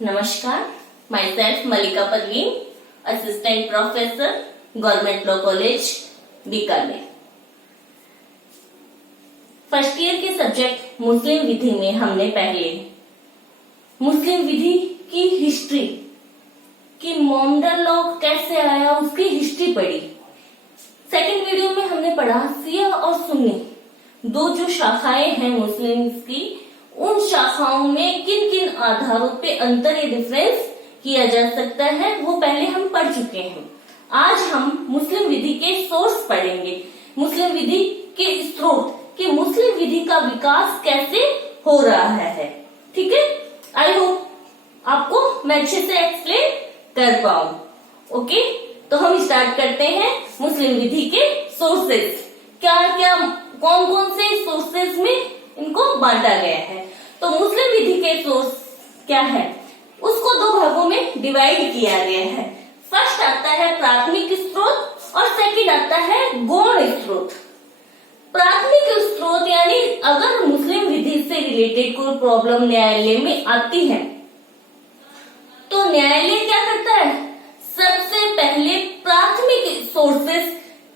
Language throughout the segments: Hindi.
नमस्कार, myself Malika Parveen, Assistant Professor, Government Law College, Bikaner. First year के सब्जेक्ट मुस्लिम विधि में हमने पहले मुस्लिम विधि की हिस्ट्री कि मोहम्मदन लॉ कैसे आया उसकी हिस्ट्री पढ़ी। सेकंड वीडियो में हमने पढ़ा शिया और सुन्नी दो जो शाखाएं हैं मुस्लिम की, उन शाखाओं में किन किन आधारों पे अंतर या डिफरेंस किया जा सकता है वो पहले हम पढ़ चुके हैं। आज हम मुस्लिम विधि के सोर्स पढ़ेंगे, मुस्लिम विधि के स्रोत कि मुस्लिम विधि का विकास कैसे हो रहा है। ठीक है, आई होप आपको मैं अच्छे से एक्सप्लेन कर पाऊं। ओके, तो हम स्टार्ट करते हैं मुस्लिम विधि के सोर्सेस। क्या क्या कौन कौन से सोर्सेस में इनको बांटा गया है। तो मुस्लिम विधि के सोर्स क्या है, उसको दो भागों में डिवाइड किया गया है। फर्स्ट आता है प्राथमिक स्रोत और सेकंड आता है गौण स्रोत। प्राथमिक स्रोत यानी अगर मुस्लिम विधि से रिलेटेड कोई प्रॉब्लम न्यायालय में आती है तो न्यायालय क्या करता है, सबसे पहले प्राथमिक सोर्सेस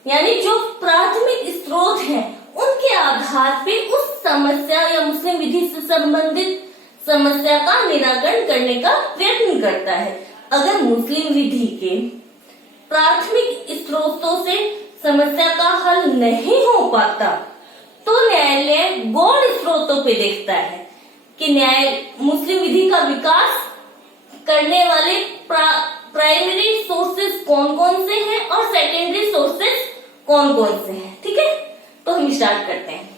यानी जो प्राथमिक स्रोत हैं उनके आधार पे उस समस्या या मुस्लिम विधि से संबंधित समस्या का निराकरण करने का प्रयत्न करता है। अगर मुस्लिम विधि के प्राथमिक स्रोतों से समस्या का हल नहीं हो पाता तो न्यायालय गौण स्रोतों पे देखता है कि मुस्लिम विधि का विकास करने वाले प्राइमरी सोर्सेस कौन कौन से हैं और सेकेंडरी सोर्सेस कौन कौन से हैं। ठीक है, तो हम स्टार्ट करते हैं।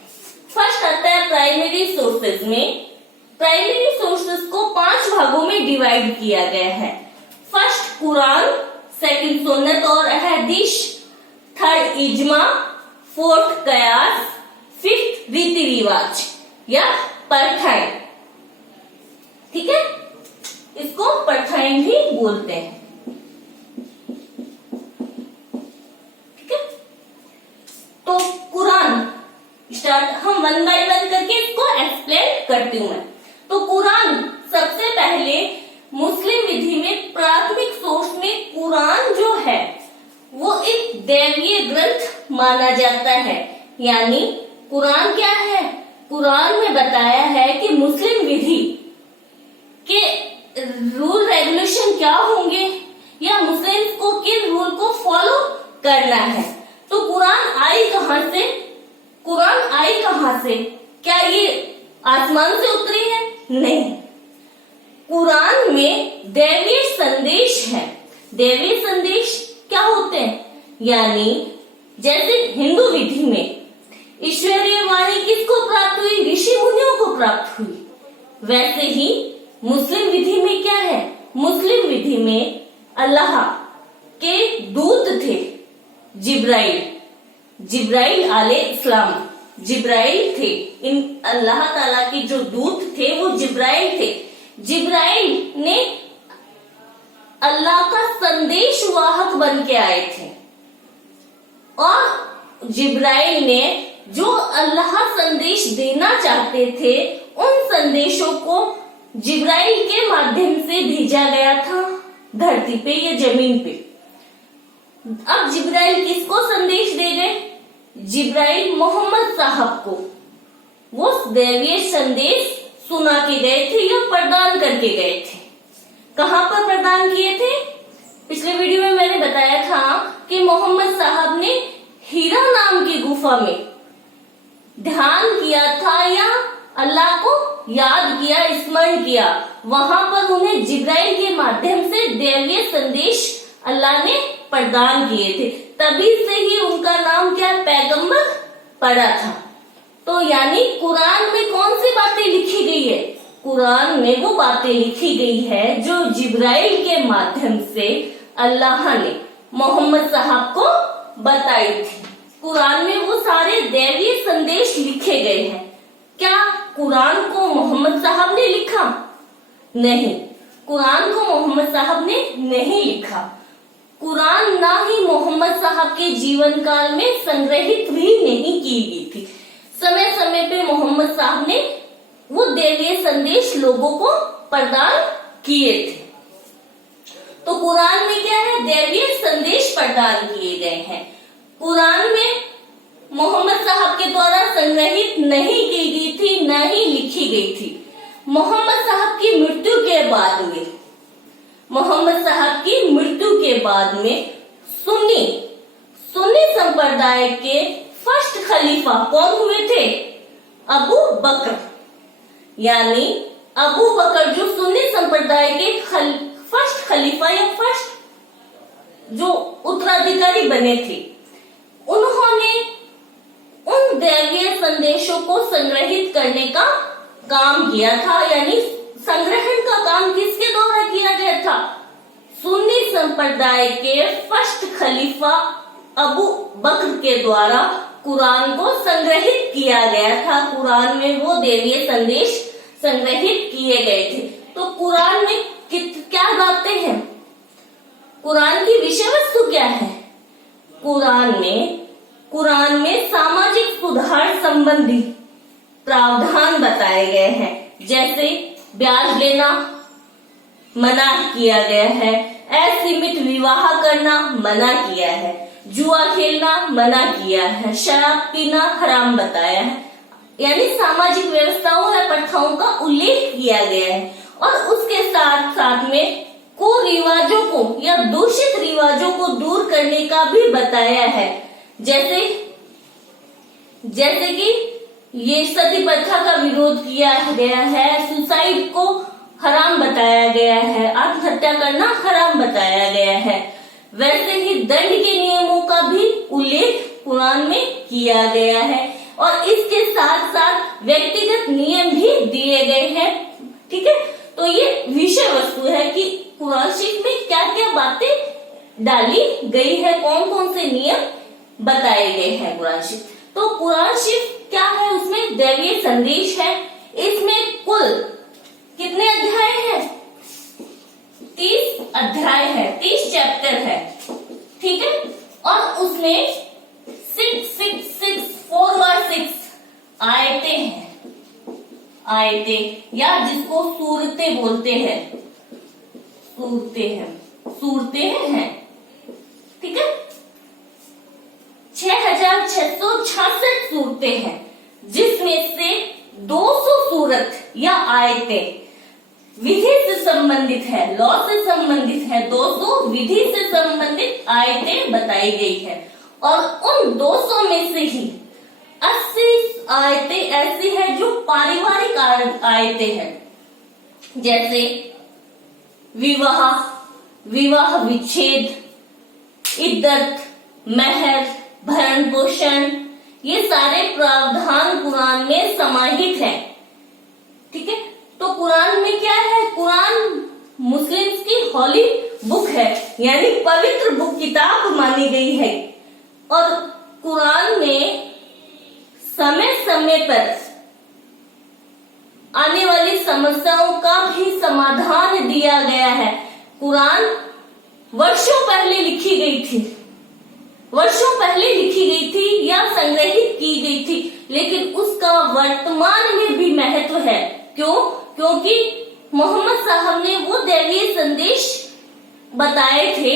फर्स्ट आता है प्राइमरी सोर्सेस में। प्राइमरी सोर्सेस को 5 भागों में डिवाइड किया गया है। फर्स्ट कुरान, सेकंड सुन्नत और अहदीस, थर्ड इजमा, फोर्थ कयास, फिफ्थ रीति रिवाज या परथाएं। ठीक है, इसको परथाएं भी बोलते हैं। ठीक है, तो कुरान स्टार्ट हम वन बाय वन करके इसको एक्सप्लेन करती हूँ मैं। तो कुरान सबसे पहले मुस्लिम विधि में प्राथमिक सोर्स में कुरान जो है वो एक दैवीय ग्रंथ माना जाता है। यानी कुरान क्या है, कुरान में बताया है कि मुस्लिम विधि के रूल रेगुलेशन क्या होंगे या मुस्लिम को किन रूल को फॉलो करना है। तो कुरान आई कहां से, कुरान आई कहां से, क्या ये आसमान से उतरी है? नहीं, कुरान में दैवीय संदेश है। दैवीय संदेश क्या होते हैं, यानी जैसे हिंदू विधि में ईश्वरीय वाणी किसको प्राप्त हुई, ऋषि मुनियों को प्राप्त हुई, वैसे ही मुस्लिम विधि में क्या है, मुस्लिम विधि में अल्लाह के दूत थे जिब्राइल अलैहिस्सलाम, जिब्राइल थे। इन अल्लाह ताला के जो दूत थे वो जिब्राइल थे। जिब्राइल ने अल्लाह का संदेश वाहक बन के आए थे और जिब्राइल ने जो अल्लाह संदेश देना चाहते थे उन संदेशों को जिब्राइल के माध्यम से भेजा गया था धरती पे या जमीन पे। अब जिब्राइल किसको संदेश दे गए, जिब्राइल मोहम्मद साहब को वो दैवीय संदेश सुना के गए थे या प्रदान करके गए थे। कहां पर प्रदान किए थे, पिछले वीडियो में मैंने बताया था कि मोहम्मद साहब ने हीरा नाम की गुफा में ध्यान किया था या अल्लाह को याद किया, स्मरण किया। वहां पर उन्हें जिब्राइल के माध्यम से दैवीय संदेश अल्लाह ने प्रदान किए थे, तभी से ही उनका नाम क्या पैगंबर पड़ा था। तो यानी कुरान में कौन सी बातें लिखी गई है, कुरान में वो बातें लिखी गई है जो जिब्राइल के माध्यम से अल्लाह ने मोहम्मद साहब को बताई थी। कुरान में वो सारे दैवीय संदेश लिखे गए हैं। क्या कुरान को मोहम्मद साहब ने लिखा? नहीं, कुरान को मोहम्मद साहब ने नहीं लिखा। कुरान ना ही मोहम्मद साहब के जीवन काल में संग्रहित भी नहीं की गई थी। समय समय पे मोहम्मद साहब ने वो दैवीय संदेश लोगों को प्रदान किए थे। तो कुरान में क्या है, दैवीय संदेश प्रदान किए गए हैं। कुरान में मोहम्मद साहब के द्वारा संग्रहित नहीं की गई थी, न ही लिखी गई थी। मोहम्मद साहब की मृत्यु के बाद में, मोहम्मद साहब की मृत्यु के बाद में सुन्नी संप्रदाय के फर्स्ट खलीफा कौन हुए थे, अबू बकर। यानी अबू बकर जो सुन्नी संप्रदाय के फर्स्ट खलीफा या फर्स्ट जो उत्तराधिकारी बने थे, उन्होंने उन दैवीय संदेशों को संग्रहित करने का काम किया था। यानी संग्रहण का काम किसके द्वारा किया गया था, सुन्नी संप्रदाय के फर्स्ट खलीफा अबू बकर के द्वारा कुरान को संग्रहित किया गया था। कुरान में वो दैवीय संदेश संग्रहित किए गए थे। तो कुरान में क्या बातें हैं, कुरान की विषय वस्तु क्या है, कुरान में सामाजिक सुधार संबंधी प्रावधान बताए गए हैं। जैसे ब्याज लेना मना किया गया है, असीमित विवाह करना मना किया है, जुआ खेलना मना किया है, शराब पीना हराम बताया है। यानी सामाजिक व्यवस्थाओं या प्रथाओं का उल्लेख किया गया है। और उसके साथ साथ में कुरिवाजों को या दूषित रिवाजों को दूर करने का भी बताया है। जैसे कि ये सती प्रथा का विरोध किया गया है, सुसाइड को हराम बताया गया है, आत्महत्या करना हराम बताया गया है। वैसे ही दंड के नियमों का भी उल्लेख कुरान में किया गया है और इसके साथ साथ व्यक्तिगत नियम भी दिए गए हैं। ठीक है, तो ये विषय वस्तु है कि कुरान शरीफ में क्या क्या बातें डाली गई है, कौन कौन से नियम बताए गए हैं कुरान शरीफ। तो कुरान शरीफ क्या है, उसमें दैवीय संदेश है। इसमें कुल कितने अध्याय हैं, 30 अध्याय है, 30 चैप्टर है। ठीक है, और उसमें 4 आयतें हैं, आयतें या जिसको सूरतें बोलते हैं, सूरतें हैं। ठीक है, 6666 सूरतें हैं, जिसमें से 200 सूरत या आयतें विधि से संबंधित है, लॉ से संबंधित है। 200 विधि से संबंधित आयतें बताई गई है और उन 200 में से ही 80 आयतें ऐसी है जो पारिवारिक आयतें हैं। जैसे विवाह विच्छेद, इद्दत, मेहर, भरण पोषण, ये सारे प्रावधान कुरान में समाहित हैं। ठीक है, तो कुरान में क्या है, कुरान मुस्लिम्स की हॉली बुक है, यानी पवित्र बुक, किताब मानी गई है। और कुरान में समय समय पर आने वाली समस्याओं का भी समाधान दिया गया है। कुरान वर्षों पहले लिखी गई थी या संग्रहित की गई थी, लेकिन उसका वर्तमान में भी महत्व है। क्यों? क्योंकि मोहम्मद साहब ने वो दैवीय संदेश बताए थे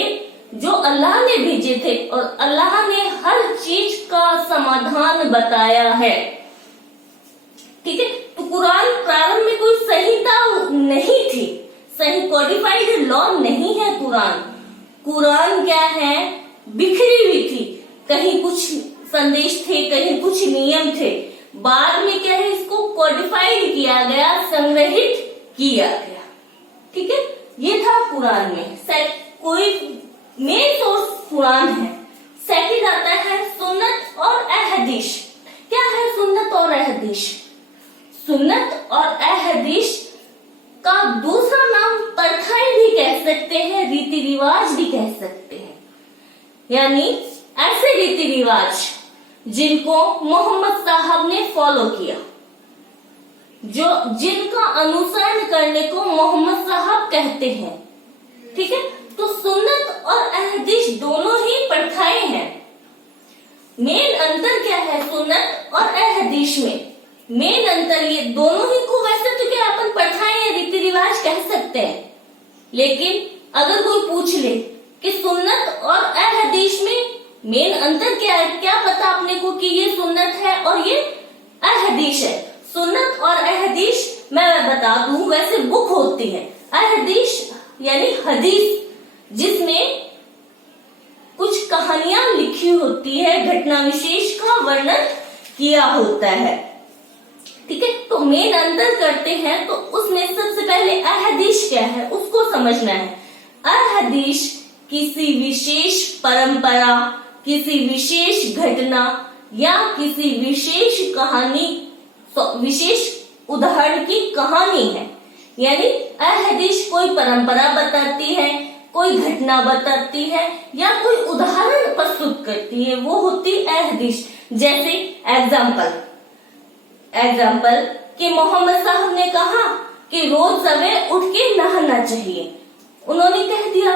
जो अल्लाह ने भेजे थे और अल्लाह ने हर चीज का समाधान बताया है। ठीक है, तो कुरान प्रारंभ में कोई संहिता नहीं थी, सही कोडिफाइड लॉ नहीं है। कुरान क्या है, बिखरी हुई थी, कहीं कुछ संदेश थे, कहीं कुछ नियम थे। बाद में क्या है, इसको कोडिफाइड किया गया, संग्रहित किया गया। ठीक है, ये था कुरान में। कोई मेन सोर्स कुरान है। सेकंड आता है सुन्नत और अहदीस। क्या है सुन्नत और अहदीस? सुन्नत और अहदीस का दूसरा नाम प्रथाएं भी कह सकते हैं, रीति रिवाज भी कह सकते हैं। यानी ऐसे रीति रिवाज जिनको मोहम्मद साहब ने फॉलो किया, जिनका अनुसरण करने को मोहम्मद साहब कहते हैं। ठीक है, तो सुन्नत और अहदीस दोनों ही प्रथाएं हैं। मेन अंतर क्या है सुन्नत और अहदीस में? मेन अंतर ये दोनों ही को वैसे तो क्या अपन प्रथाएं या रीति रिवाज कह सकते हैं, लेकिन अगर कोई पूछ ले कि सुन्नत और अहदीस में मेन अंतर क्या है, क्या पता अपने को कि ये सुन्नत है और ये अहदीस है। सुन्नत और अहदीस मैं बता दूं, वैसे बुक होती है। अहदीस यानी हदीस, जिसमें कुछ कहानियां लिखी होती है, घटना विशेष का वर्णन किया होता है। ठीक है, तो मेन अंतर करते हैं। तो उसमें सबसे पहले अहदीस क्या है उसको समझना है। अहदीस किसी विशेष परंपरा, किसी विशेष घटना या किसी विशेष कहानी, विशेष उदाहरण की कहानी है। यानी अहदीस कोई परंपरा बताती है, कोई घटना बताती है या कोई उदाहरण प्रस्तुत करती है, वो होती अहदीस। जैसे एग्जाम्पल कि मोहम्मद साहब ने कहा कि रोज सवेरे उठ के नहाना चाहिए। उन्होंने कह दिया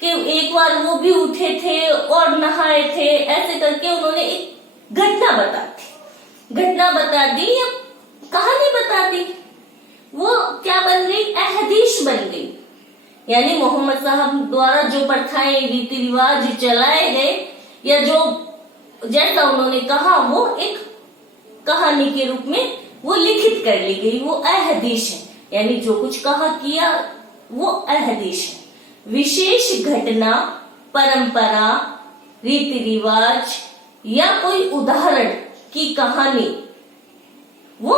कि एक बार वो भी उठे थे और नहाए थे, ऐसे करके उन्होंने एक घटना बता दी या कहानी बता दी। वो क्या बन गई, अहदीस बन गई। यानी मोहम्मद साहब द्वारा जो प्रथाएं, रीति रिवाज चलाए गए या जो जैसा उन्होंने कहा, वो एक कहानी के रूप में वो लिखित कर ली गई, वो अहदीस है। यानी जो कुछ कहा किया वो अहदीस है। विशेष घटना, परंपरा, रीति रिवाज या कोई उदाहरण की कहानी, वो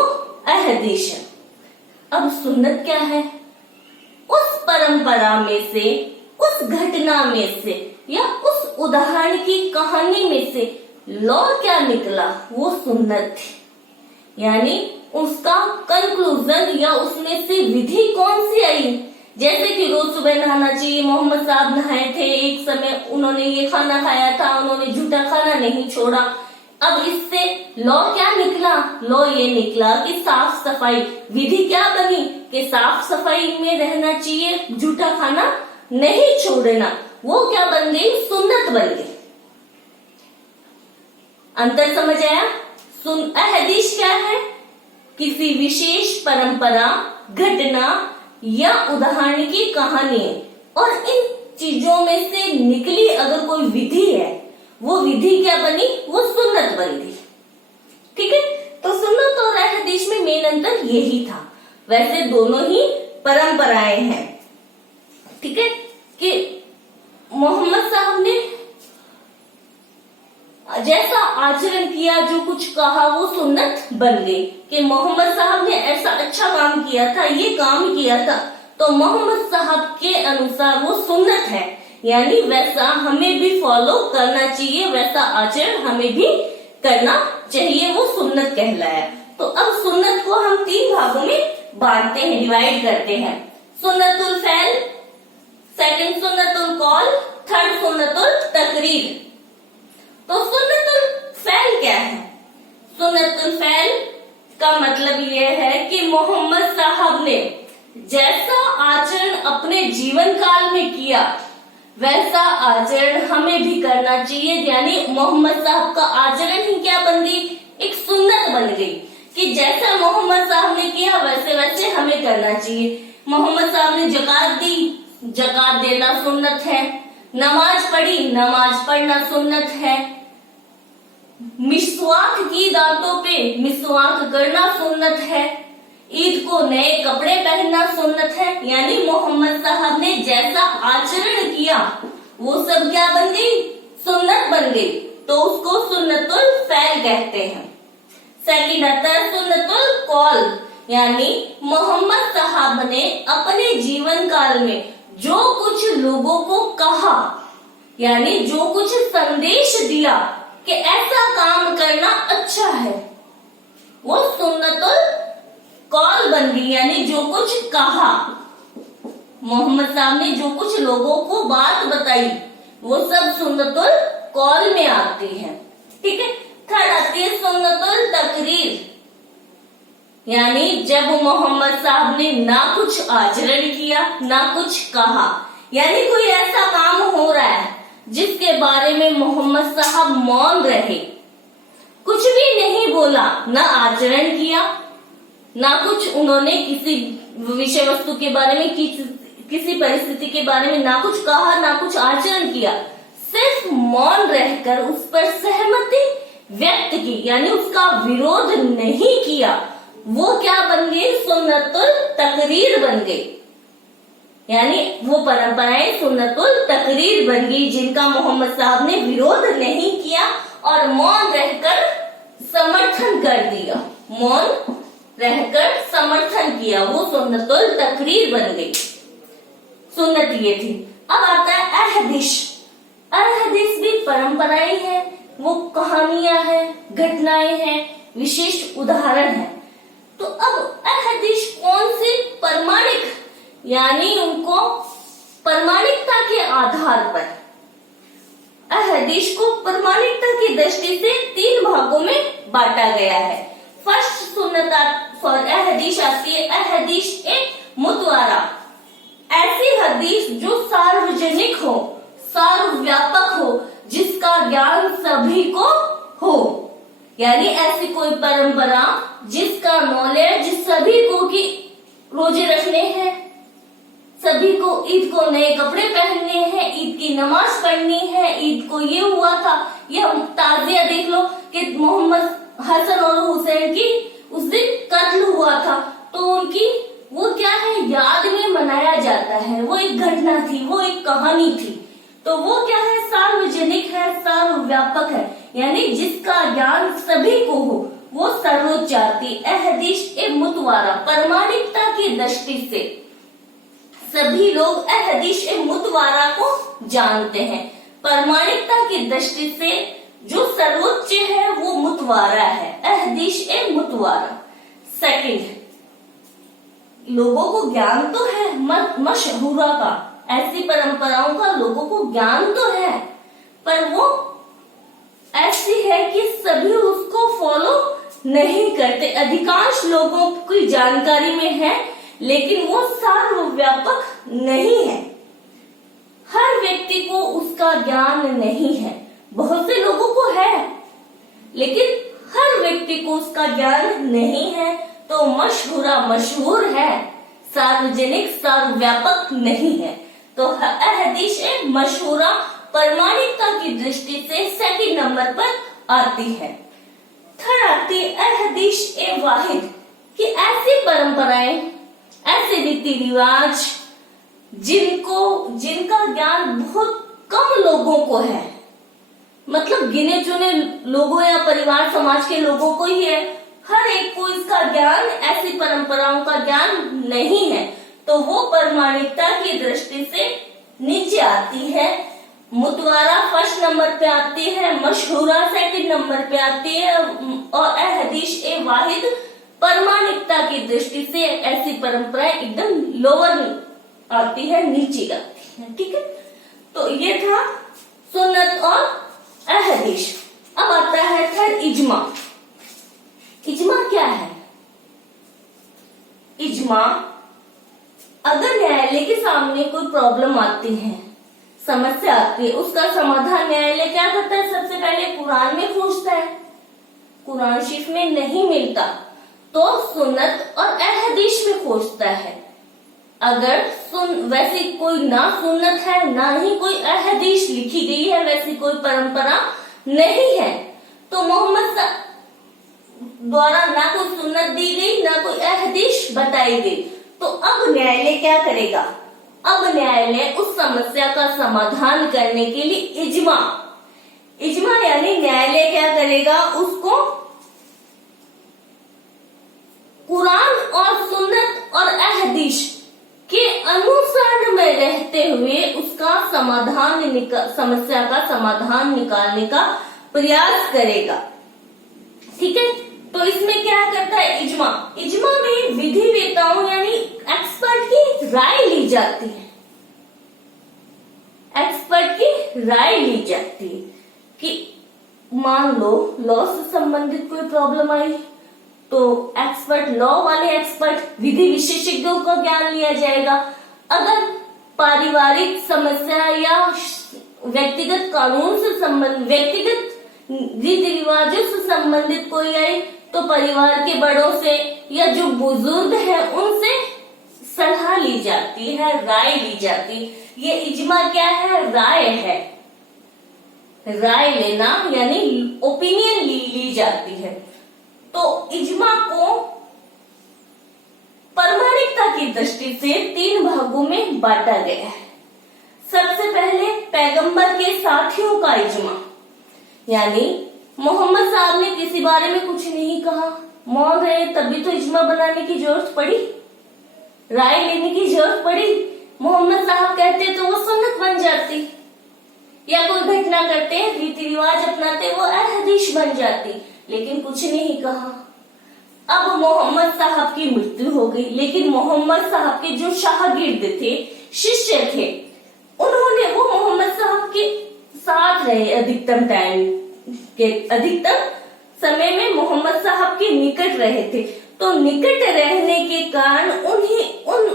अहदीस है। अब सुन्नत क्या है, उस परंपरा में से, उस घटना में से या उस उदाहरण की कहानी में से लॉ क्या निकला, वो सुन्नत थी। यानी उसका कंक्लूजन या उसमें से विधि कौन सी आई। जैसे कि रोज सुबह नहाना चाहिए, मोहम्मद साहब नहाए थे, एक समय उन्होंने ये खाना खाया था, उन्होंने झूठा खाना नहीं छोड़ा। अब इससे लॉ क्या निकला, लॉ ये निकला कि साफ सफाई, विधि क्या बनी कि साफ सफाई में रहना चाहिए, झूठा खाना नहीं छोड़ना। वो क्या बन गई, सुन्नत बन गई। अंतर समझ आया। अहदीस क्या है, किसी विशेष परंपरा, घटना या उदाहरण की कहानी है, और इन चीजों में से निकली अगर कोई विधि है, वो विधि क्या बनी, वो सुन्नत बन गई। ठीक है, तो सुन्नत और अहदीस में मेन अंतर यही था। वैसे दोनों ही परंपराएं हैं। ठीक है, कि मोहम्मद साहब ने जैसा आचरण किया, जो कुछ कहा, वो सुन्नत बन गई। कि मोहम्मद साहब ने ऐसा अच्छा काम किया था, ये काम किया था, तो मोहम्मद साहब के अनुसार वो सुन्नत है। यानी वैसा हमें भी फॉलो करना चाहिए, वैसा आचरण हमें भी करना चाहिए, वो सुन्नत कहलाया। तो अब सुन्नत को हम 3 भागों में बांटते हैं, डिवाइड करते हैं। सुन्नतुल फैल, सेकंड सुन्नतुल कौल, थर्ड सुन्नतुल तकरीर। तो सुन्नतुल फैल क्या है? सुन्नतुल फैल का मतलब यह है कि मोहम्मद साहब ने जैसा आचरण अपने जीवन काल में किया, वैसा आचरण हमें भी करना चाहिए। यानी मोहम्मद साहब का आचरण ही क्या बन गई, एक सुन्नत बन गई कि जैसा मोहम्मद साहब ने किया वैसे वैसे हमें करना चाहिए। मोहम्मद साहब ने ज़कात दी, ज़कात देना सुन्नत है। नमाज पढ़ी, नमाज पढ़ना सुन्नत है। मिसवाक की, दांतों पे मिसवाक करना सुन्नत है। ईद को नए कपड़े पहनना सुन्नत है। यानी मोहम्मद साहब ने जैसा आचरण किया वो सब क्या बन गई, सुन्नत बन गई। तो उसको सुन्नतुल फैल कहते हैं। सेकंड आता है सुन्नतुल कौल, यानी मोहम्मद साहब ने अपने जीवन काल में जो कुछ लोगों को कहा, यानी जो कुछ संदेश दिया कि ऐसा काम करना अच्छा है, वो सुन्नतुल कौल बन गई। यानी जो कुछ कहा, मोहम्मद साहब ने जो कुछ लोगों को बात बताई, वो सब सुन्नतुल कौल में आती है। ठीक है, थर्ड आती है सुन्नतुल तकरीर, यानी जब मोहम्मद साहब ने ना कुछ आचरण किया, ना कुछ कहा, यानी कोई ऐसा काम हो रहा है जिसके बारे में मोहम्मद साहब मौन रहे, कुछ भी नहीं बोला, ना आचरण किया, ना कुछ उन्होंने किसी विषय वस्तु के बारे में किसी परिस्थिति के बारे में ना कुछ कहा ना कुछ आचरण किया, सिर्फ मौन रहकर उस पर सहमति व्यक्त की, यानी उसका विरोध नहीं किया, वो क्या बन गई? सुन्नतुल तकरीर बन गई। यानी वो परंपराएं सुन्नतुल तकरीर बन गई जिनका मोहम्मद साहब ने विरोध नहीं किया और मौन रहकर समर्थन कर दिया। मौन रहकर समर्थन किया, वो सुन्नतुल तकरीर बन गई। सुन्नत ये थी। अब आता है अहदीस। अहदीस भी परंपराएं हैं, वो कहानियां हैं, घटनाएं हैं, विशेष उदाहरण है। तो अब अहदीस कौन सी प्रमाणिक, यानी उनको प्रमाणिकता के आधार पर, अहदीस को प्रमाणिकता की दृष्टि से 3 भागों में बांटा गया है। फर्स्ट सुन्नत अहदीस आती है अहदीस ए मुतवारा, ऐसी हदीस जो सार्वजनिक हो, सर्वव्यापक हो, जिसका ज्ञान सभी को हो। यानी ऐसी कोई परंपरा जिसका नॉलेज सभी को कि रोजे रखने हैं, सभी को ईद को नए कपड़े पहनने हैं, ईद की नमाज पढ़नी है, ईद को ये हुआ था, ये ताजिया देख लो कि मोहम्मद हसन और हुसैन की उस दिन कत्ल हुआ था, तो उनकी वो क्या है, याद में मनाया जाता है। वो एक घटना थी, वो एक कहानी थी, तो वो क्या है, सार्वजनिक है, सर्वव्यापक है, यानी जिसका ज्ञान सभी को हो, वो सर्वोच्च जाति। अहदीस ए मुतवारा, प्रमाणिकता की दृष्टि से सभी लोग अहदीस ए मुतवारा को जानते हैं। प्रमाणिकता की दृष्टि से जो सर्वोच्च है वो मुतवारा है, अहदीस ए मुतवारा। सेकंड, लोगों को ज्ञान तो है मशहूरा का, ऐसी परंपराओं का लोगों को ज्ञान तो है, पर वो ऐसी है कि सभी उसको फॉलो नहीं करते। अधिकांश लोगों की जानकारी में है, लेकिन वो सर्वव्यापक नहीं है। हर व्यक्ति को उसका ज्ञान नहीं है। बहुत से लोगों को है, लेकिन हर व्यक्ति को उसका ज्ञान नहीं है। तो मशहूरा मशहूर है, सार्वजनिक सर्वव्यापक नहीं है। तो अहदीस ए मशहूरा प्रमाणिकता की दृष्टि से सेकंड नंबर पर आती है। थर्ड आती है अहदीस ए वाहिद, कि ऐसी परंपराएं, ऐसे रीति रिवाज जिनका ज्ञान बहुत कम लोगों को है, मतलब गिने चुने लोगों या परिवार समाज के लोगों को ही है, हर एक को इसका ज्ञान, ऐसी परंपराओं का ज्ञान नहीं है, तो वो प्रमाणिकता की दृष्टि से नीचे आती है। मुतवारा फर्स्ट नंबर पे आती है, मशहूरा सेकंड नंबर पे आती है, और अहदीस ए वाहिद प्रमाणिकता की दृष्टि से ऐसी परंपराएं एकदम लोअर आती है, नीचे आती है। ठीक है, तो ये था सुन्नत और अहदीस। अब आता है थर्ड इजमा। इजमा क्या है? इजमा, अगर न्यायालय के सामने कोई प्रॉब्लम आती है, समस्या आती है, उसका समाधान न्यायालय क्या करता है? सबसे पहले कुरान में खोजता है, कुरान शरीफ में नहीं मिलता तो सुन्नत और अहदीस में खोजता है। अगर वैसी कोई ना सुन्नत है ना ही कोई अहदीस लिखी गई है, वैसी कोई परंपरा नहीं है, तो मोहम्मद द्वारा ना कोई सुन्नत दी गई ना कोई अहदीस बताई गई, तो अब न्यायालय क्या करेगा? अब न्यायालय उस समस्या का समाधान करने के लिए इजमा यानी न्यायालय क्या करेगा? उसको कुरान और सुन्नत और अहदीस के अनुसरण में रहते हुए उसका समस्या का समाधान निकालने का प्रयास करेगा। ठीक है, तो इसमें क्या करता है इजमा? इजमा में विधिवेताओं यानी एक्सपर्ट की राय ली जाती है। एक्सपर्ट की राय ली जाती है कि मान लो लॉ से संबंधित कोई प्रॉब्लम आई, तो एक्सपर्ट, लॉ वाले एक्सपर्ट, विधि विशेषज्ञों का ज्ञान लिया जाएगा। अगर पारिवारिक समस्या या व्यक्तिगत कानून से संबंधित, व्यक्तिगत रीति रिवाजों से संबंधित कोई आई, तो परिवार के बड़ों से या जो बुजुर्ग है उनसे सलाह ली ली जाती है, राय ली जाती। ये इजमा क्या है? राय है। राय लेना यानी ओपिनियन ली जाती है। तो इजमा को प्रामाणिकता की दृष्टि से 3 भागों में बांटा गया है। सबसे पहले पैगंबर के साथियों का इजमा, यानी मोहम्मद साहब ने किसी बारे में कुछ नहीं कहा, मौन रहे, तभी तो इजमा बनाने की जरूरत पड़ी, राय लेने की जरूरत पड़ी। मोहम्मद साहब कहते तो वो सुन्नत बन जाती, या कोई घटना करते, रीति रिवाज अपनाते, वो अहदीस बन जाती, लेकिन कुछ नहीं कहा। अब मोहम्मद साहब की मृत्यु हो गई, लेकिन मोहम्मद साहब के जो शागिर्द थे, शिष्य थे, उन्होंने वो मोहम्मद साहब के साथ रहे अधिकतम समय में मोहम्मद साहब के निकट रहे थे। तो निकट रहने के कारण उन्हें उन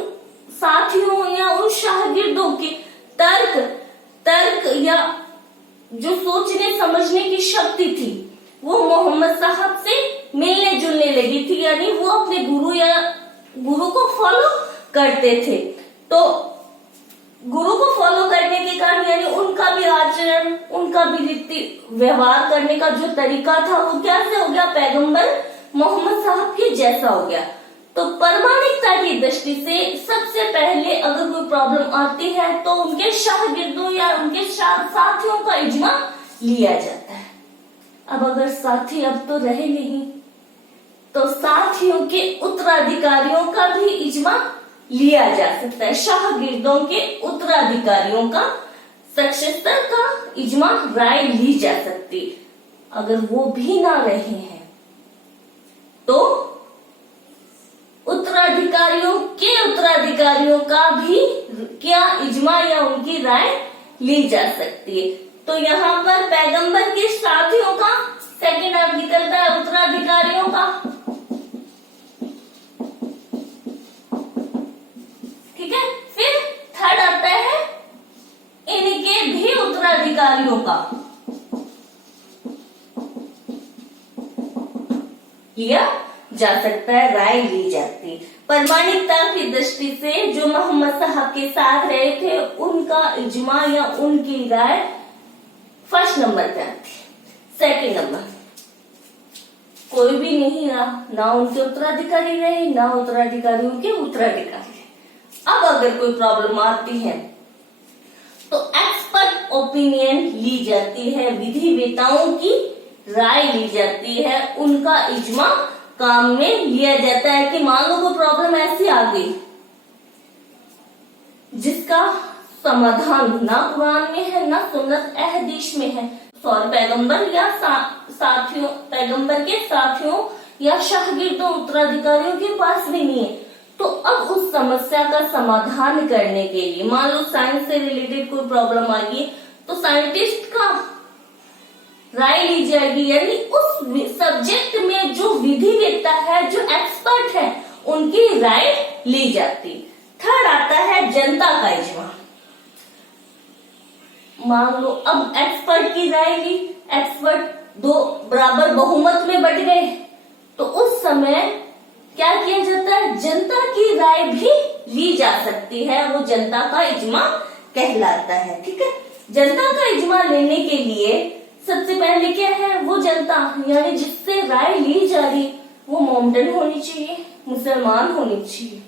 साथियों या उन शागिर्दों के तर्क या जो सोचने समझने की शक्ति थी वो मोहम्मद साहब से मिलने जुलने लगी थी, यानी वो अपने गुरु को फॉलो करते थे। तो गुरु को फॉलो करने के कारण यानी उनका भी आचरण, उनका भी रीति व्यवहार करने का जो तरीका था वो कैसे हो गया? पैगंबर मोहम्मद साहब के जैसा हो गया। तो प्रामाणिकता की दृष्टि से सबसे पहले अगर कोई प्रॉब्लम आती है तो उनके शागिर्दों या उनके साथियों का इजमा लिया जाता है। अब अगर साथी अब तो रहे नहीं, तो साथियों के उत्तराधिकारियों का भी इजमा लिया जा सकता है। शागिर्दों के उत्तराधिकारियों का, सक्सेसर का इजमा, राय ली जा सकती। अगर वो भी ना रहे हैं तो उत्तराधिकारियों का भी क्या इजमा या उनकी राय ली जा सकती है। तो यहाँ पर पैगंबर के साथियों का सेकंड अब निकलता है उत्तराधिकारियों का, ठीक है। फिर थर्ड आता है इनके भी उत्तराधिकारियों का, लिया जा सकता है, राय ली जाती। प्रामाणिकता की दृष्टि से जो मोहम्मद साहब के साथ रहे थे उनका इजमा या उनकी राय फर्स्ट नंबर पे आती है। सेकंड नंबर कोई भी नहीं रहा, ना उनके उत्तराधिकारी रहे ना उत्तराधिकारियों के उत्तराधिकारी। अब अगर कोई प्रॉब्लम आती है तो एक्सपर्ट ओपिनियन ली जाती है, विधि वेताओं की राय ली जाती है, उनका इजमा काम में लिया जाता है। कि मान लो कोई प्रॉब्लम ऐसी आ गई जिसका समाधान ना कुरान में है ना सुन्नत अहदीस में है, सॉरी पैगंबर या साथियों, पैगंबर के साथियों या शागिर्दों उत्तराधिकारियों के पास भी नहीं है, तो अब उस समस्या का समाधान करने के लिए मान लो साइंस से रिलेटेड कोई प्रॉब्लम आ गई तो साइंटिस्ट का राय ली जाएगी, यानी उस सब्जेक्ट में जो विधिवेत्ता है, जो एक्सपर्ट है, उनकी राय ली जाती। थर्ड आता है जनता का इजमा। मान लो अब एक्सपर्ट की राय ली, एक्सपर्ट दो बराबर बहुमत में बट गए, तो उस समय क्या किया जाता है? जनता की राय भी ली जा सकती है, वो जनता का इजमा कहलाता है, ठीक है। जनता का इजमा लेने के लिए सबसे पहले क्या है? वो जनता यानी जिससे राय ली जा रही वो मोमडन होनी चाहिए, मुसलमान होनी चाहिए,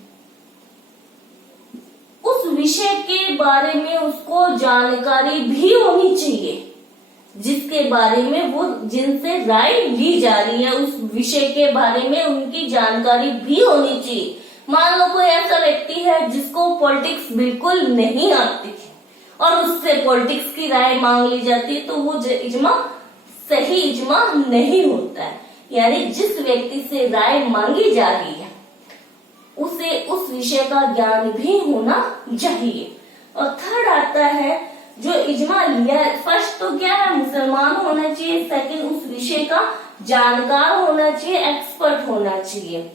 उस विषय के बारे में उसको जानकारी भी होनी चाहिए, जिसके बारे में वो जिनसे राय ली जा रही है उस विषय के बारे में उनकी जानकारी भी होनी चाहिए। मान लो कोई ऐसा व्यक्ति है जिसको पॉलिटिक्स बिल्कुल नहीं आती और उससे पॉलिटिक्स की राय मांग ली जाती है, तो वो इजमा सही इजमा नहीं होता है। यानी जिस व्यक्ति से राय मांगी जा रही है उसे उस विषय का ज्ञान भी होना चाहिए। और थर्ड आता है जो इजमा लिया, फर्स्ट तो क्या है? मुसलमान होना चाहिए, सेकंड उस विषय का जानकार होना चाहिए, एक्सपर्ट होना चाहिए,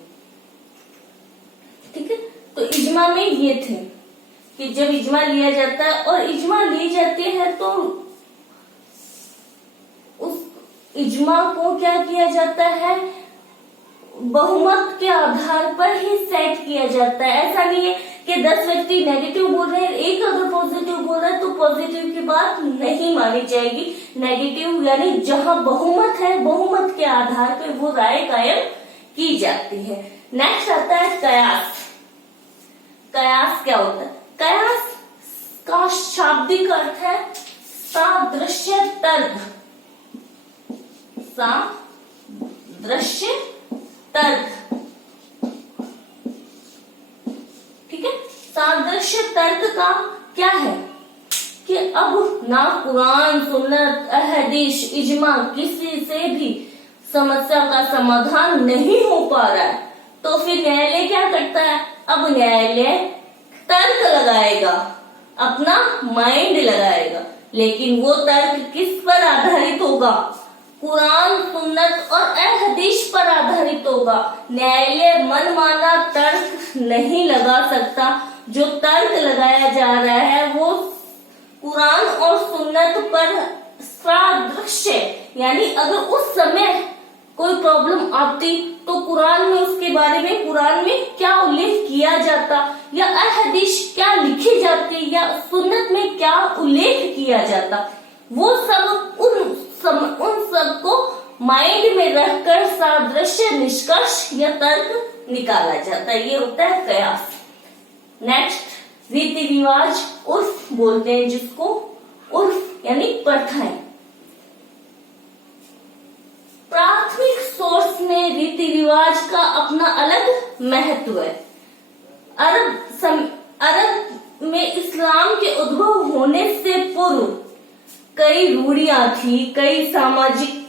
ठीक है। तो इजमा में ये थे कि जब इजमा लिया जाता है और इजमा ली जाती है तो उस इजमा को क्या किया जाता है? बहुमत के आधार पर ही सेट किया जाता है। ऐसा नहीं है कि 10 व्यक्ति नेगेटिव बोल रहे हैं, एक अगर पॉजिटिव बोल रहा है तो पॉजिटिव की बात नहीं मानी जाएगी। नेगेटिव यानी जहां बहुमत है, बहुमत के आधार पर वो राय कायम की जाती है। नेक्स्ट आता है कयास। कयास क्या होता है? कयास का शाब्दिक अर्थ है सादृश्य तर्क। सादृश्य तर्क, ठीक है। सादृश्य तर्क का क्या है कि अब ना कुरान, सुन्नत, अहदीस, इजमा किसी से भी समस्या का समाधान नहीं हो पा रहा है, तो फिर न्यायालय क्या करता है? अब न्यायालय तर्क लगाएगा, अपना माइंड लगाएगा, लेकिन वो तर्क किस पर आधारित होगा? कुरान, सुन्नत और अहदीस पर आधारित होगा। न्यायालय मनमाना तर्क नहीं लगा सकता। जो तर्क लगाया जा रहा है वो कुरान और सुन्नत पर सादृश्य, यानी अगर उस समय कोई प्रॉब्लम आती तो कुरान में उसके बारे में, कुरान में क्या उल्लेख किया जाता, या अहदीस क्या लिखी जाती, या सुन्नत में क्या उल्लेख किया जाता, वो सब उन सब को माइंड में रखकर सादृश्य निष्कर्ष या तर्क निकाला जाता है। ये होता है कयास। नेक्स्ट रीति रिवाज, उर्फ बोलते हैं जिसको, उर्फ यानी प्रथाएं। प्राथमिक सोर्स में रीति रिवाज का अपना अलग महत्व है। अरब में इस्लाम के उद्भव होने से पूर्व कई रूढ़ियां थी, कई सामाजिक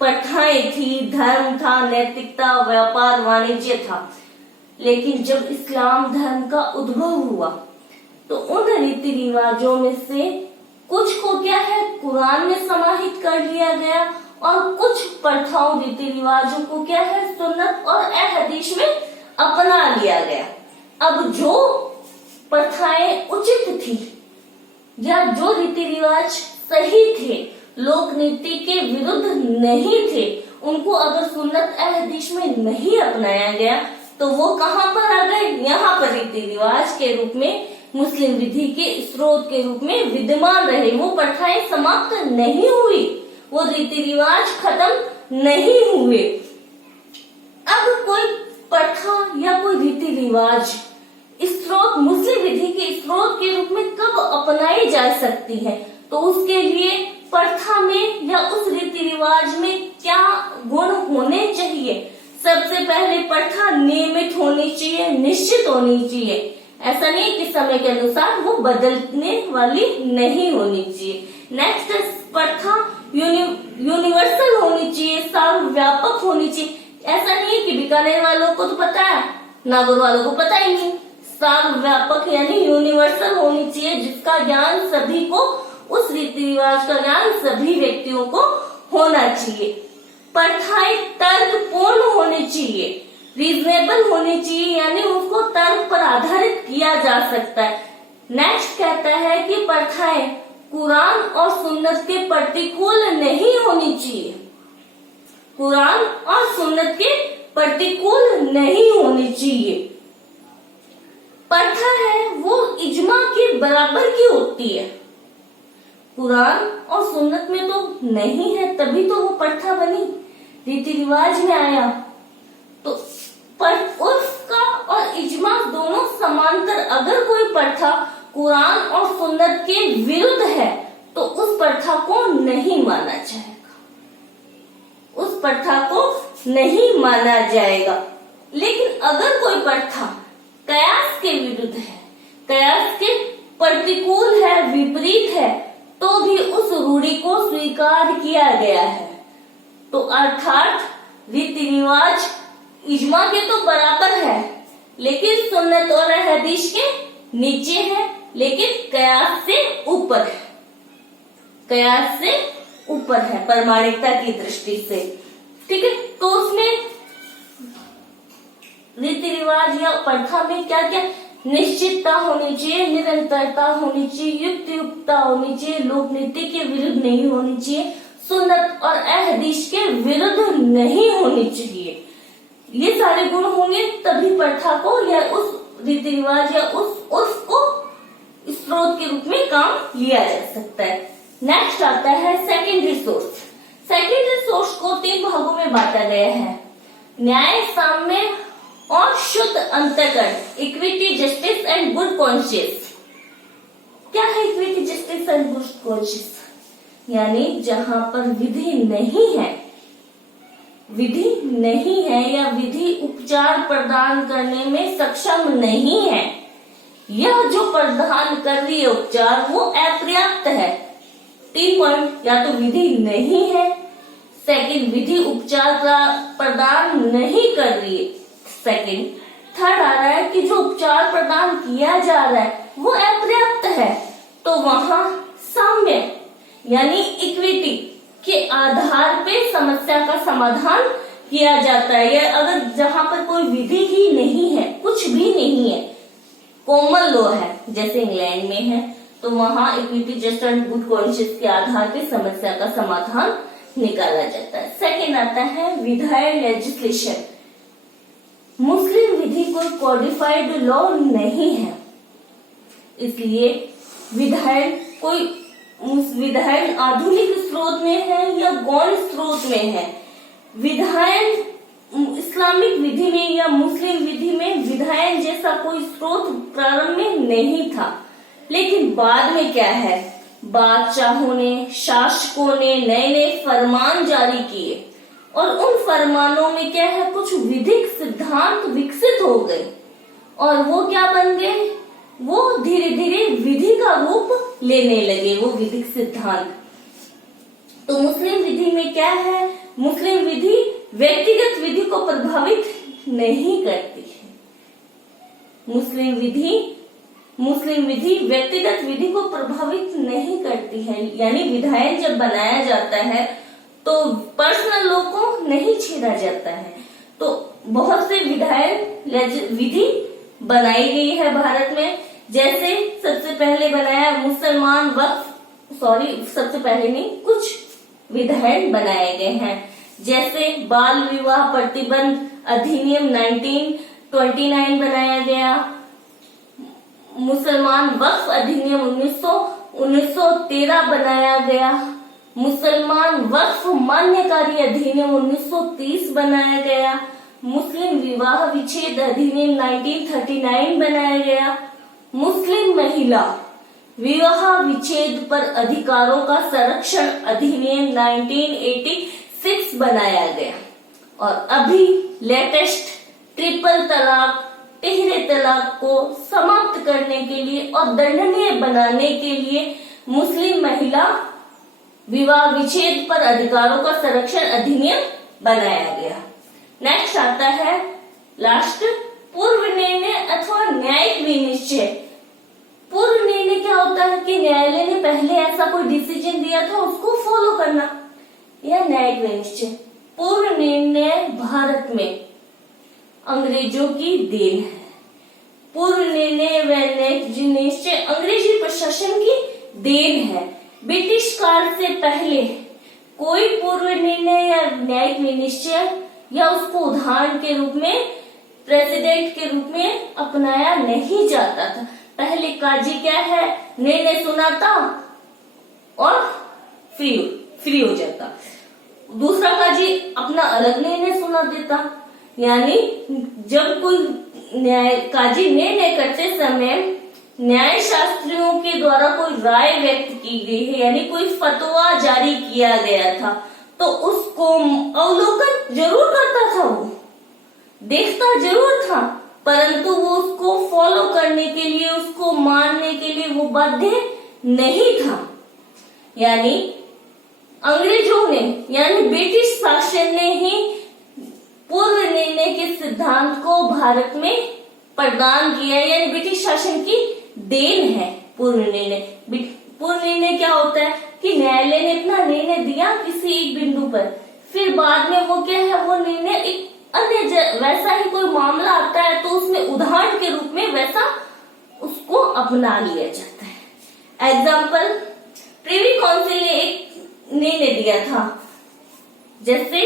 प्रथाएं थी, धर्म था, नैतिकता, व्यापार, वाणिज्य था। लेकिन जब इस्लाम धर्म का उद्भव हुआ तो उन रीति रिवाजों में से कुछ को क्या है, कुरान में समाहित कर लिया गया, और कुछ प्रथाओं, रीति रिवाजों को क्या है, सुन्नत और अहदीस में अपना लिया गया। अब जो प्रथाएं उचित थी या जो रीति रिवाज सही थे, लोक नीति के विरुद्ध नहीं थे, उनको अगर सुन्नत अहदीस में नहीं अपनाया गया तो वो कहाँ पर आ गए? यहाँ पर रीति रिवाज के रूप में, मुस्लिम विधि के स्रोत के रूप में विद्यमान रहे। वो प्रथाएं समाप्त नहीं हुई, वो रीति रिवाज खत्म नहीं हुए। अब कोई प्रथा या कोई रीति रिवाज स्रोत, मुस्लिम विधि के स्रोत के रूप में कब अपनाई जा सकती है? तो उसके लिए प्रथा में या उस रीति रिवाज में क्या गुण होने चाहिए? सबसे पहले प्रथा नियमित होनी चाहिए, निश्चित होनी चाहिए। ऐसा नहीं कि समय के अनुसार वो बदलने वाली नहीं होनी चाहिए। नेक्स्ट, प्रथा यूनिवर्सल होनी चाहिए, सर्वव्यापक होनी चाहिए। ऐसा नहीं है कि बीकानेर वालों को तो पता है, नागौर वालों को पता ही नहीं। सर्वव्यापक यानी यूनिवर्सल होनी चाहिए, जिसका ज्ञान सभी को, उस रीति रिवाज का ज्ञान सभी व्यक्तियों को होना चाहिए। प्रथाएं तर्कपूर्ण होनी चाहिए, रीजनेबल होनी चाहिए, यानी उसको तर्क पर आधारित किया जा सकता है। नेक्स्ट कहता है कि प्रथाएं कुरान और सुन्नत के प्रतिकूल नहीं होनी चाहिए, कुरान और सुन्नत के प्रतिकूल नहीं होनी चाहिए। प्रथा है वो इजमा के बराबर की होती है, कुरान और सुन्नत में तो नहीं है, तभी तो वो प्रथा बनी, रीति रिवाज में आया। तो उर्फ का और इजमा दोनों समांतर, अगर कोई प्रथा कुरान और सुन्नत के विरुद्ध है तो उस प्रथा को नहीं माना जाएगा, उस प्रथा को नहीं माना जाएगा। लेकिन अगर कोई प्रथा कयास के विरुद्ध है, कयास के प्रतिकूल है, विपरीत है, तो भी उस रूढ़ी को स्वीकार किया गया है। तो अर्थात रीति रिवाज इजमा के तो बराबर है, लेकिन सुन्नत और हदीस के नीचे है, लेकिन कयास से ऊपर है, कयास से ऊपर है प्रमाणिकता की दृष्टि से। ठीक है, तो उसमें रीति रिवाज या प्रथा में क्या क्या निश्चितता होनी चाहिए, निरंतरता होनी चाहिए, युक्तियुक्ता होनी चाहिए, लोक नीति के विरुद्ध नहीं होनी चाहिए, सुन्नत और अहदीस के विरुद्ध नहीं होनी चाहिए। ये सारे गुण होंगे तभी प्रथा को या उस रीति रिवाज या उस उर्फ को स्रोत के रूप में काम लिया जा सकता है। नेक्स्ट आता है सेकेंडरी सोर्स। सेकेंडरी सोर्स को 3 भागों में बांटा गया है, न्याय, साम्य और शुद्ध अंतःकरण, equity, justice and good conscious. क्या है equity, justice and good conscious? यानी जहां पर विधि नहीं है या विधि उपचार प्रदान करने में सक्षम नहीं है, यह जो प्रदान कर रही है उपचार वो अपर्याप्त है। 3 पॉइंट, या तो विधि नहीं है, सेकंड विधि उपचार का प्रदान नहीं कर रही है, सेकंड थर्ड आ रहा है कि जो उपचार प्रदान किया जा रहा है वो अपर्याप्त है, तो वहां साम्य यानी इक्विटी के आधार पे समस्या का समाधान किया जाता है। या अगर जहां पर कोई विधि ही नहीं है, कुछ भी नहीं है, कॉमन लॉ है जैसे इंग्लैंड में है, तो वहां equity, justice and good conscious के आधार पे समस्या का समाधान निकाला जाता है। सेकेंड आता है विधायन लेजिस्लेशन। मुस्लिम विधि कोई कॉडिफाइड लॉ नहीं है, इसलिए विधायन आधुनिक स्रोत में है या गौण स्रोत में है। विधायन इस्लामिक विधि में या मुस्लिम विधि में विधायन जैसा कोई स्रोत प्रारंभ में नहीं था, लेकिन बाद में क्या है, बादशाहों ने, शासकों ने नए नए फरमान जारी किए और उन फरमानों में क्या है, कुछ विधिक सिद्धांत विकसित हो गए और वो क्या बन गए, वो धीरे धीरे विधि का रूप लेने लगे वो विधिक सिद्धांत। तो मुस्लिम विधि में क्या है, मुस्लिम विधि व्यक्तिगत विधि को प्रभावित नहीं करती है। मुस्लिम विधि व्यक्तिगत विधि को प्रभावित नहीं करती है, यानी विधायन जब बनाया जाता है तो पर्सनल लॉ को नहीं छेड़ा जाता है। तो बहुत से विधायन विधि बनाई गई है भारत में, जैसे सबसे पहले बनाया मुसलमान वक्फ, सबसे पहले नहीं, कुछ विधायन बनाए गए हैं, जैसे बाल विवाह प्रतिबंध अधिनियम 1929 बनाया गया, मुसलमान वक्फ अधिनियम 1913 बनाया गया, मुसलमान वक्फ मान्यकारी अधिनियम 1930 बनाया गया, मुस्लिम विवाह विच्छेद अधिनियम 1939 बनाया गया, मुस्लिम महिला विवाह विच्छेद पर अधिकारों का संरक्षण अधिनियम 1986 बनाया गया, और अभी लेटेस्ट ट्रिपल तलाक, तिहरे तलाक को समाप्त करने के लिए और दंडनीय बनाने के लिए मुस्लिम महिला विवाह विच्छेद पर अधिकारों का संरक्षण अधिनियम बनाया गया। नेक्स्ट आता है लास्ट, पूर्व निर्णय अथवा न्यायिक विनिश्चय। पूर्व निर्णय क्या होता है कि न्यायालय ने पहले ऐसा कोई डिसीजन दिया था उसको फॉलो करना, या न्यायिक विनिश्चय। पूर्व निर्णय भारत में अंग्रेजों की देन है। पूर्व निर्णय व न्यायिक विनिश्चय अंग्रेजी प्रशासन की देन है। ब्रिटिश काल से पहले कोई पूर्व निर्णय या न्यायिक विनिश्चय या उसको उदाहरण के रूप में, प्रेसिडेंट के रूप में अपनाया नहीं जाता था। पहले काजी क्या है, निर्णय सुनाता और फ्री हो जाता, दूसरा काजी अपना अलग निर्णय सुना देता। यानी जब कोई काजी निर्णय करते समय न्याय शास्त्रियों के द्वारा कोई राय व्यक्त की गई है, यानी कोई फतवा जारी किया गया था, तो उसको अवलोकन जरूर करता था, वो देखता जरूर था, परंतु वो उसको फॉलो करने के लिए, उसको मानने के लिए वो बाध्य नहीं था। यानी अंग्रेजों ने, यानी ब्रिटिश शासन ने ही पूर्व निर्णय के सिद्धांत को भारत में प्रदान किया, यानी ब्रिटिश शासन की देन है पूर्व निर्णय। पूर्व निर्णय क्या होता है कि न्यायालय ने अपना निर्णय दिया किसी एक बिंदु पर, फिर बाद में वो क्या है, वो निर्णय एक अन्य वैसा ही कोई मामला आता है तो उसमें उदाहरण के रूप में वैसा उसको अपना लिया जाता है। एग्जाम्पल, प्रिवी काउंसिल ने एक निर्णय दिया था, जैसे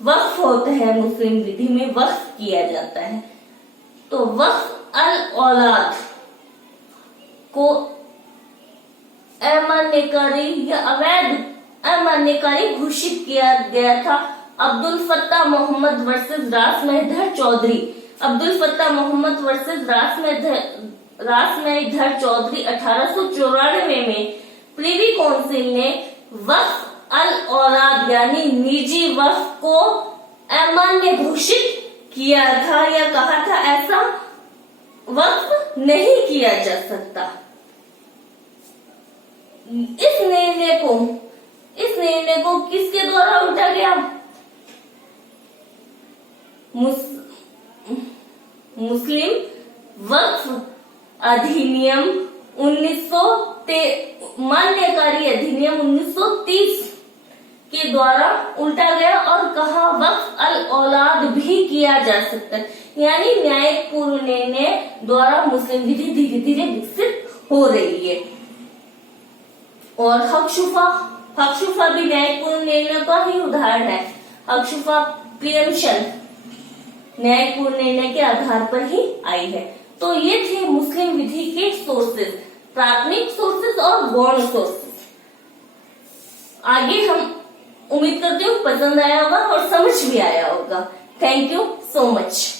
वक्फ होता है, मुस्लिम विधि में वक्फ किया जाता है। तो वक्फ अल औलाद को अमान्यकारी या अवैध अमान्यकारी घोषित किया गया था अब्दुल फत्ता मोहम्मद वर्सेस रास मेहदर चौधरी। अब्दुल फत्ता मोहम्मद वर्सेस रास मेहदर चौधरी 1894 में प्रिवी काउंसिल ने वक्फ अल औलाद यानी निजी वक्फ को अमान्य घोषित किया था या कहा था ऐसा वक्फ नहीं किया जा सकता। इस निर्णय को किसके द्वारा उठा गया? मुस्लिम वक्फ अधिनियम 1930 मान्यकारी अधिनियम 1930 के द्वारा उल्टा गया और कहा वक्फ अल औलाद भी किया जा सकता है। यानी न्यायिक पूर्व निर्णय द्वारा मुस्लिम विधि धीरे धीरे विकसित हो रही है। और हकशुफा भी न्यायिक पूर्व निर्णय का ही उदाहरण है। हकशुफा प्रियम्पशन न्यायिक पूर्व निर्णय के आधार पर ही आई है। तो ये थे मुस्लिम विधि के सोर्सेस, प्राथमिक सोर्सेस और गौण सोर्सेस। आगे हम उम्मीद करते हूँ पसंद आया होगा और समझ भी आया होगा। Thank you so much.